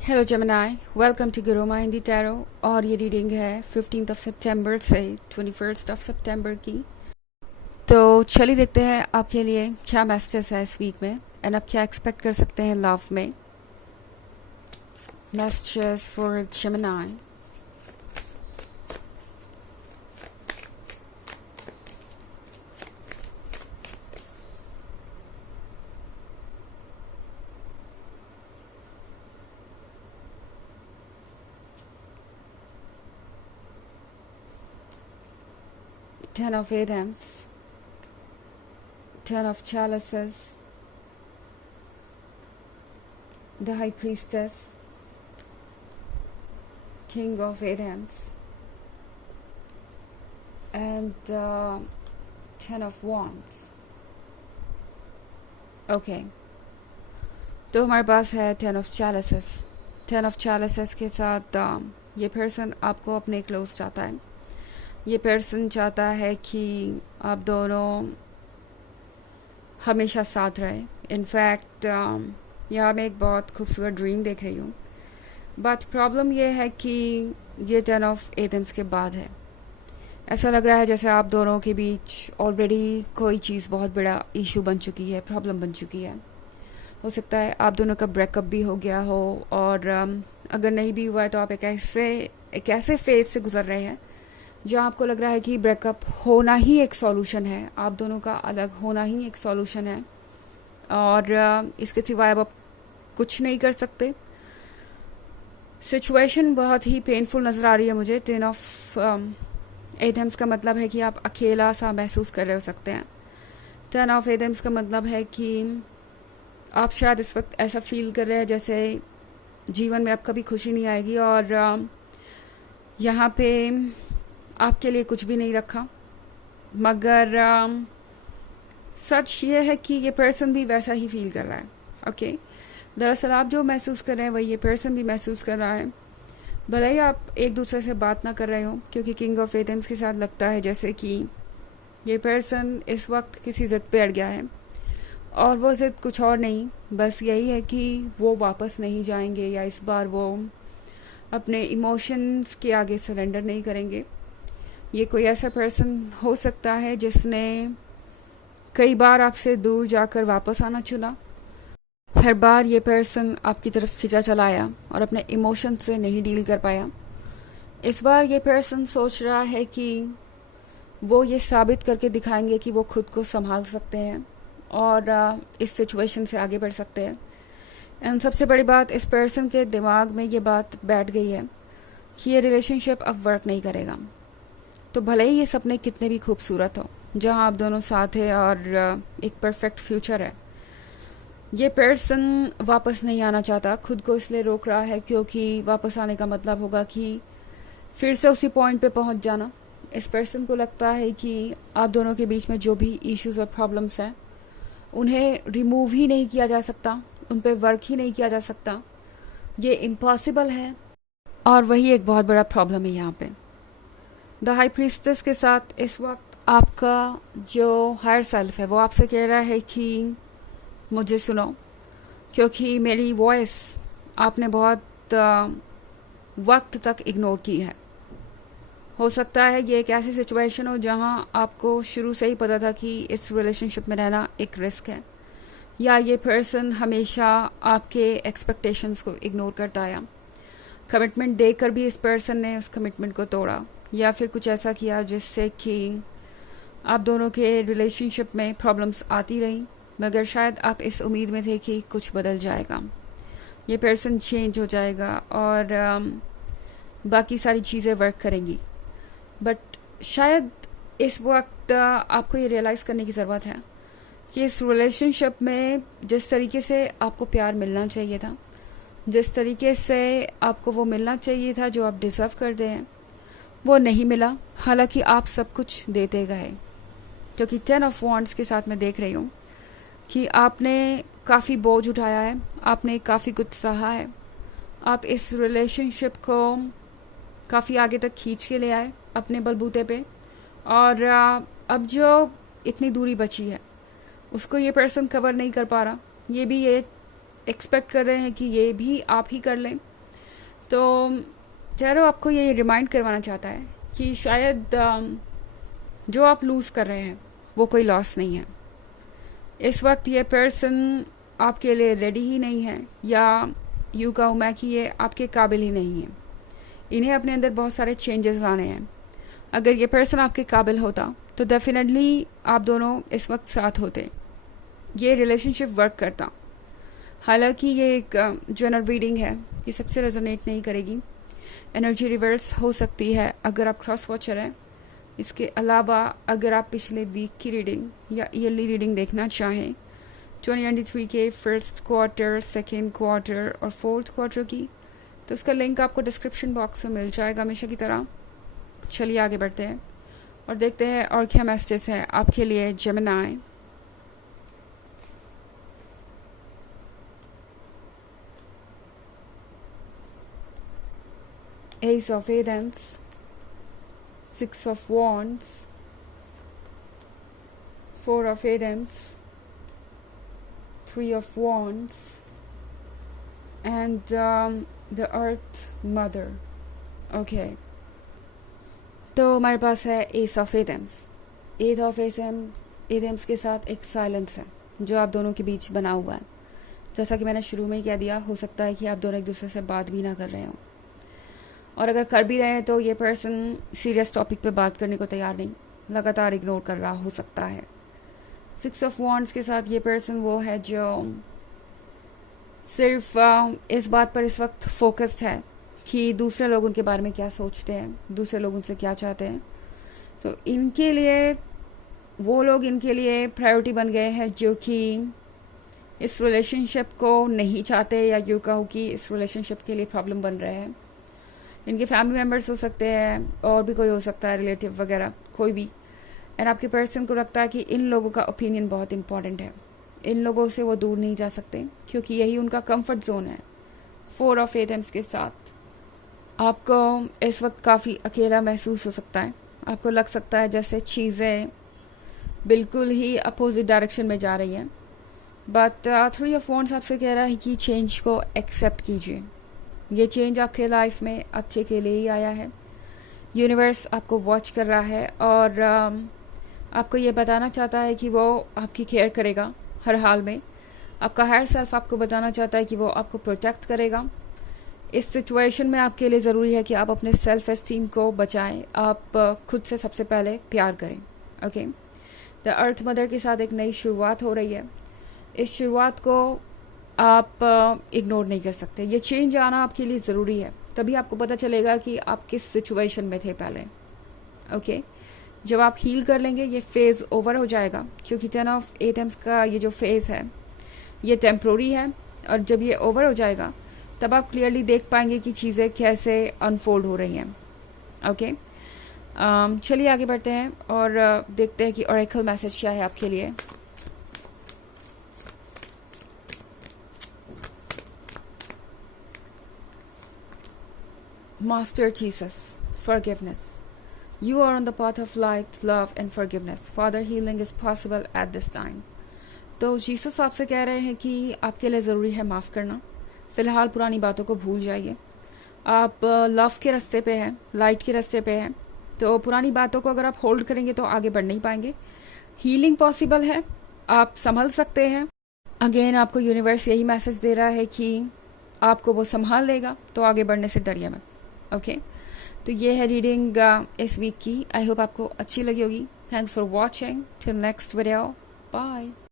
Hello Gemini, welcome to Guruma Hindi tarot. और ये reading है 15 सितंबर से 21 सितंबर की। तो चलिए देखते हैं आपके लिए क्या मैसेजेस है इस वीक में एंड आप क्या एक्सपेक्ट कर सकते हैं लव में। Messages for Gemini. 10 of Wands, 10 of Chalices, the High Priestess, King of Wands, and the 10 of Wands. Okay, तो हमारे पास है 10 ऑफ चैलिसेस। 10 ऑफ चैलिसेस के साथ ये पर्सन आपको अपने क्लोज चाहता है। ये पर्सन चाहता है कि आप दोनों हमेशा साथ रहे। इनफैक्ट यहाँ मैं एक बहुत खूबसूरत ड्रीम देख रही हूँ, बट प्रॉब्लम ये है कि ये 10 ऑफ एथेंस के बाद है। ऐसा लग रहा है जैसे आप दोनों के बीच ऑलरेडी कोई चीज़ बहुत बड़ा इशू बन चुकी है, प्रॉब्लम बन चुकी है। हो सकता है आप दोनों का ब्रेकअप भी हो गया हो, और अगर नहीं भी हुआ है तो आप एक ऐसे फेज से गुजर रहे हैं जहाँ आपको लग रहा है कि ब्रेकअप होना ही एक सॉल्यूशन है, आप दोनों का अलग होना ही एक सॉल्यूशन है, और इसके सिवाय अब आप कुछ नहीं कर सकते। सिचुएशन बहुत ही पेनफुल नज़र आ रही है मुझे। 10 ऑफ एथेम्स का मतलब है कि आप अकेला सा महसूस कर रहे हो सकते हैं। 10 ऑफ एथेम्स का मतलब है कि आप शायद इस वक्त ऐसा फील कर रहे हैं जैसे जीवन में अब कभी खुशी नहीं आएगी, और यहाँ पे आपके लिए कुछ भी नहीं रखा। मगर सच ये है कि ये पर्सन भी वैसा ही फील कर रहा है। ओके, दरअसल आप जो महसूस कर रहे हैं वही ये पर्सन भी महसूस कर रहा है। भले ही आप एक दूसरे से बात ना कर रहे हो, क्योंकि किंग ऑफ एथेम्स के साथ लगता है जैसे कि ये पर्सन इस वक्त किसी ज़िद पे अड़ गया है, और वो ज़िद कुछ और नहीं, बस यही है कि वो वापस नहीं जाएंगे, या इस बार वो अपने इमोशंस के आगे सरेंडर नहीं करेंगे। ये कोई ऐसा पर्सन हो सकता है जिसने कई बार आपसे दूर जाकर वापस आना चुना। हर बार ये पर्सन आपकी तरफ खिंचा चला आया और अपने इमोशन से नहीं डील कर पाया। इस बार ये पर्सन सोच रहा है कि वो ये साबित करके दिखाएंगे कि वो खुद को संभाल सकते हैं और इस सिचुएशन से आगे बढ़ सकते हैं। एंड सबसे बड़ी बात, इस पर्सन के दिमाग में ये बात बैठ गई है कि ये रिलेशनशिप अब वर्क नहीं करेगा। तो भले ही ये सपने कितने भी खूबसूरत हो, जहां आप दोनों साथ हैं और एक परफेक्ट फ्यूचर है, ये पर्सन वापस नहीं आना चाहता। खुद को इसलिए रोक रहा है क्योंकि वापस आने का मतलब होगा कि फिर से उसी पॉइंट पे पहुंच जाना। इस पर्सन को लगता है कि आप दोनों के बीच में जो भी इश्यूज और प्रॉब्लम्स हैं उन्हें रिमूव ही नहीं किया जा सकता, उन पे वर्क ही नहीं किया जा सकता, ये इम्पॉसिबल है। और वही एक बहुत बड़ा प्रॉब्लम है यहाँ पे। द हाई प्रीस्टेस के साथ इस वक्त आपका जो हायर सेल्फ है वो आपसे कह रहा है कि मुझे सुनो, क्योंकि मेरी वॉइस आपने बहुत वक्त तक इग्नोर की है। हो सकता है ये एक ऐसी सिचुएशन हो जहां आपको शुरू से ही पता था कि इस रिलेशनशिप में रहना एक रिस्क है, या ये पर्सन हमेशा आपके एक्सपेक्टेशंस को इग्नोर करता आया। कमिटमेंट देकर भी इस पर्सन ने उस कमिटमेंट को तोड़ा, या फिर कुछ ऐसा किया जिससे कि आप दोनों के रिलेशनशिप में प्रॉब्लम्स आती रहीं, मगर शायद आप इस उम्मीद में थे कि कुछ बदल जाएगा, ये पर्सन चेंज हो जाएगा और बाकी सारी चीज़ें वर्क करेंगी। बट शायद इस वक्त आपको ये रियलाइज़ करने की ज़रूरत है कि इस रिलेशनशिप में जिस तरीके से आपको प्यार मिलना चाहिए था, जिस तरीके से आपको वो मिलना चाहिए था जो आप डिज़र्व करते हैं, वो नहीं मिला। हालांकि आप सब कुछ देते गए, क्योंकि 10 ऑफ वॉन्ड्स के साथ मैं देख रही हूँ कि आपने काफ़ी बोझ उठाया है, आपने काफ़ी कुछ सहा है, आप इस रिलेशनशिप को काफ़ी आगे तक खींच के ले आए अपने बलबूते पे, और अब जो इतनी दूरी बची है उसको ये पर्सन कवर नहीं कर पा रहा। ये भी ये एक्सपेक्ट कर रहे हैं कि ये भी आप ही कर लें, तो टैरो आपको ये रिमाइंड करवाना चाहता है कि शायद जो आप लूज़ कर रहे हैं वो कोई लॉस नहीं है। इस वक्त ये पर्सन आपके लिए रेडी ही नहीं है, या यूँ कहूँ मैं कि ये आपके काबिल ही नहीं है। इन्हें अपने अंदर बहुत सारे चेंजेस लाने हैं। अगर ये पर्सन आपके काबिल होता तो डेफिनेटली आप दोनों इस वक्त साथ होते, ये रिलेशनशिप वर्क करता। हालांकि ये एक जनरल रीडिंग है, ये सबसे रेजोनेट नहीं करेगी। एनर्जी रिवर्स हो सकती है अगर आप क्रॉस वॉचर हैं। इसके अलावा अगर आप पिछले वीक की रीडिंग या ईयरली रीडिंग देखना चाहें 2023 के फर्स्ट क्वार्टर, सेकेंड क्वार्टर और फोर्थ क्वार्टर की, तो उसका लिंक आपको डिस्क्रिप्शन बॉक्स में मिल जाएगा हमेशा की तरह। चलिए आगे बढ़ते हैं और देखते हैं और क्या मैसेजेस हैं आपके लिए Gemini. Ace of Wands, Six of Wands, Four of Wands, Three of Wands, and the Earth Mother. Okay. तो हमारे पास है ace of Adams. Eight of Adams के साथ एक साइलेंस है जो आप दोनों के बीच बना हुआ है। जैसा कि मैंने शुरू में ही कह दिया, हो सकता है कि आप दोनों एक दूसरे से बात भी ना कर रहे हो, और अगर कर भी रहे हैं तो ये पर्सन सीरियस टॉपिक पे बात करने को तैयार नहीं, लगातार इग्नोर कर रहा हो सकता है। सिक्स ऑफ वॉन्ड्स के साथ ये पर्सन वो है जो सिर्फ इस बात पर इस वक्त फोकस्ड है कि दूसरे लोग उनके बारे में क्या सोचते हैं, दूसरे लोग उनसे क्या चाहते हैं। तो इनके लिए वो लोग इनके लिए प्रायोरिटी बन गए हैं जो कि इस रिलेशनशिप को नहीं चाहते, या यूँ कहूँ कि इस रिलेशनशिप के लिए प्रॉब्लम बन रहे हैं। इनके फैमिली मेम्बर्स हो सकते हैं, और भी कोई हो सकता है, रिलेटिव वगैरह कोई भी। एंड आपके पर्सन को लगता है कि इन लोगों का ओपिनियन बहुत इंपॉर्टेंट है, इन लोगों से वो दूर नहीं जा सकते क्योंकि यही उनका कंफर्ट जोन है। फोर ऑफ एटम्स के साथ आपको इस वक्त काफ़ी अकेला महसूस हो सकता है। आपको लग सकता है जैसे चीज़ें बिल्कुल ही अपोजिट डायरेक्शन में जा रही हैं। बट थ्री ऑफ वॉन्ड्स आपसे कह रहा है कि चेंज को एक्सेप्ट कीजिए। ये चेंज आपके लाइफ में अच्छे के लिए ही आया है। यूनिवर्स आपको वॉच कर रहा है और आपको ये बताना चाहता है कि वो आपकी केयर करेगा हर हाल में। आपका हायर सेल्फ आपको बताना चाहता है कि वो आपको प्रोटेक्ट करेगा। इस सिचुएशन में आपके लिए ज़रूरी है कि आप अपने सेल्फ एस्टीम को बचाएं। आप खुद से सबसे पहले प्यार करें। ओके, द अर्थ मदर के साथ एक नई शुरुआत हो रही है। इस शुरुआत को आप इग्नोर नहीं कर सकते। ये चेंज आना आपके लिए ज़रूरी है, तभी आपको पता चलेगा कि आप किस सिचुएशन में थे पहले। ओके, जब आप हील कर लेंगे ये फेज़ ओवर हो जाएगा, क्योंकि 10 ऑफ एटम्स का ये जो फेज़ है ये टेम्प्रोरी है, और जब ये ओवर हो जाएगा तब आप क्लियरली देख पाएंगे कि चीज़ें कैसे अनफोल्ड हो रही हैं। ओके, चलिए आगे बढ़ते हैं और देखते हैं कि ऑरेकल मैसेज क्या है आपके लिए। Master Jesus, forgiveness. You are on the path of light, love and forgiveness. Father, healing is possible at this time. तो जीसस आपसे कह रहे हैं कि आपके लिए ज़रूरी है माफ़ करना। फ़िलहाल पुरानी बातों को भूल जाइए। आप लव के रास्ते पे हैं, लाइट के रास्ते पे हैं, तो पुरानी बातों को अगर आप होल्ड करेंगे तो आगे बढ़ नहीं पाएंगे। हीलिंग पॉसिबल है, आप संभल सकते हैं। अगेन आपको यूनिवर्स यही मैसेज दे रहा है कि आपको वो संभाल लेगा, तो आगे बढ़ने से डरिए मत। ओके, तो ये है रीडिंग इस वीक की। आई होप आपको अच्छी लगी होगी। Thanks for watching. Till next video, bye.